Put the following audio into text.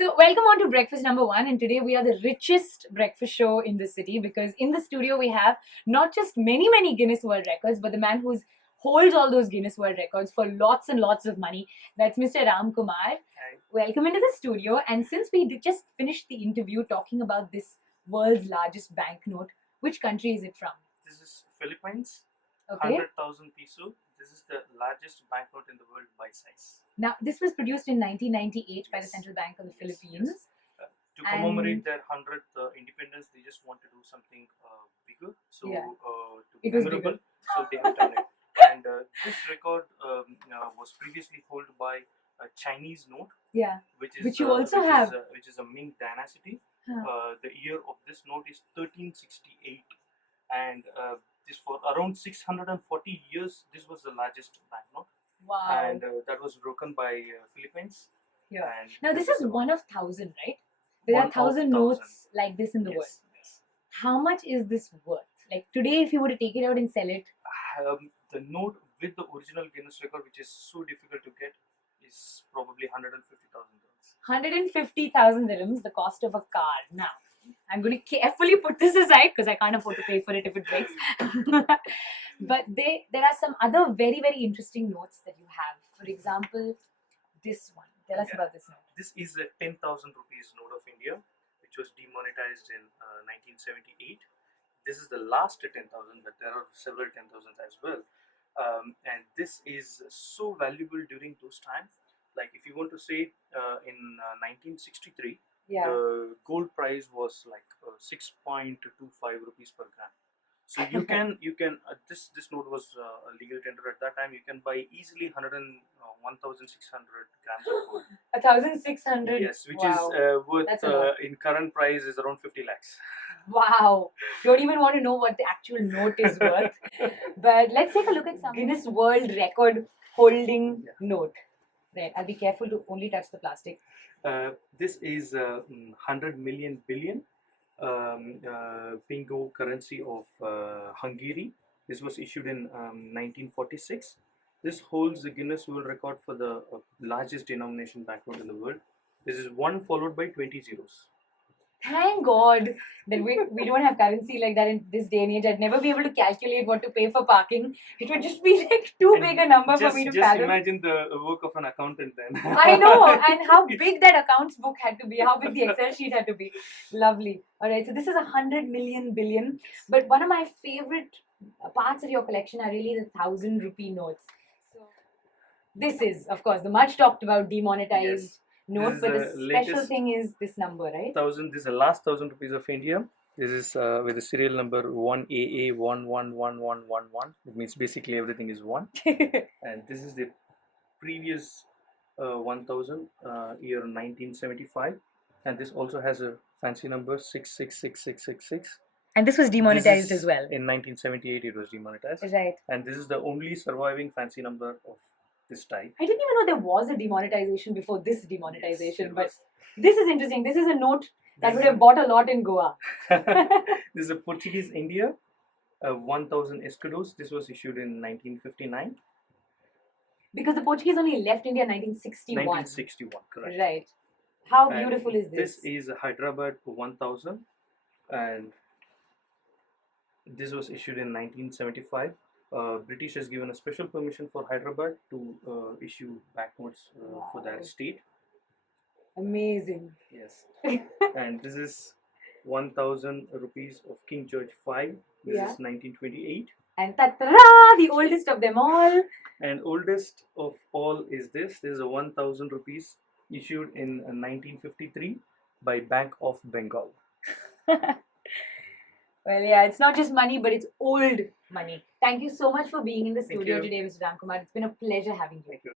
So, welcome on to breakfast number one. And today we are the richest breakfast show in the city because in the studio we have not just many Guinness World Records, but the man who holds all those Guinness World Records for lots and lots of money. That's Mr. Ram Kumar. Hi. Welcome into the studio. And since we just finished the interview talking about this world's largest banknote, which country is it from? This is Philippines, Okay. 100,000 piso. This is the largest banknote in the world by size. Now, this was produced in 1998 by the Yes. Central Bank of the Yes, Philippines. yes. To commemorate their 100th independence, they just want to do something bigger. So Yeah. to be It was memorable, bigger. so they have done it. And this record was previously held by a Chinese note, Yeah. which you also have. which is a Ming dynasty. Huh. The year of this note is 1368, and this for around 640 years. This was the largest banknote, Wow. and that was broken by Philippines. Yeah. And Now, this is one of 1,000, right? There are 1,000 notes like this in the world. Yes. How much is this worth? Like today, if you were to take it out and sell it, The note with the original Guinness record, which is so difficult to get, is probably 150,000 dirhams. 150,000 dirhams, the cost of a car. Now, I'm going to carefully put this aside because I can't afford to pay for it if it breaks. But there are some other very interesting notes that you have. For example, this one. Tell us Yeah. about this note. This is a 10,000 rupees note of India, which was demonetized in 1978. This is the last 10,000, but there are several 10,000s as well. And this is so valuable during those times. Like if you want to say in 1963, Yeah. the gold price was like 6.25 rupees per gram. So you can this note was a legal tender at that time. You can buy easily 1,600 grams of gold. 1,600. Yes, which Wow. is worth That's a lot. in current price is around 50 lakhs. Wow. Don't even want to know what the actual note is worth. But let's take a look at some Guinness World Record holding note. Right. I'll be careful to only touch the plastic. This is 100 million billion Pingo currency of Hungary. This was issued in 1946. This holds the Guinness World Record for the largest denomination banknote in the world. This is 1 followed by 20 zeros. Thank God that we don't have currency like that in this day and age. I'd never be able to calculate what to pay for parking. It would just be like too big a number for me to just fathom. imagine the work of an accountant then. I know, and how big that accounts book had to be, how big the Excel sheet had to be. Lovely. Alright, so this is 100 million billion. But one of my favorite parts of your collection are really the 1,000 rupee notes. So this is, of course, the much talked about demonetized note, but the special thing is this number, right? 1,000. This is the last 1,000 rupees of India. This is with the serial number 1AA111111. It means basically everything is 1. And this is the previous 1,000 year 1975, and this also has a fancy number 666666. And this was demonetized as well. In 1978, it was demonetized. Right. And this is the only surviving fancy number of this type. I didn't even know there was a demonetization before this demonetization, Yes, but this is interesting. This is a note that would have bought a lot in Goa. This is a Portuguese India, 1,000 escudos. This was issued in 1959. Because the Portuguese only left India in 1961. 1961, correct. Right. How beautiful is this? This is a Hyderabad 1,000, and this was issued in 1975. British has given a special permission for Hyderabad to issue banknotes for that state. Amazing. Yes. And this is 1,000 rupees of King George V. This is 1928. And ta-ta-da, the oldest of them all. And oldest of all is this. This is a 1,000 rupees issued in 1953 by Bank of Bengal. Well, yeah, it's not just money, but it's old money. Thank you so much for being in the studio today, Mr. Ram Kumar. It's been a pleasure having you. Thank you.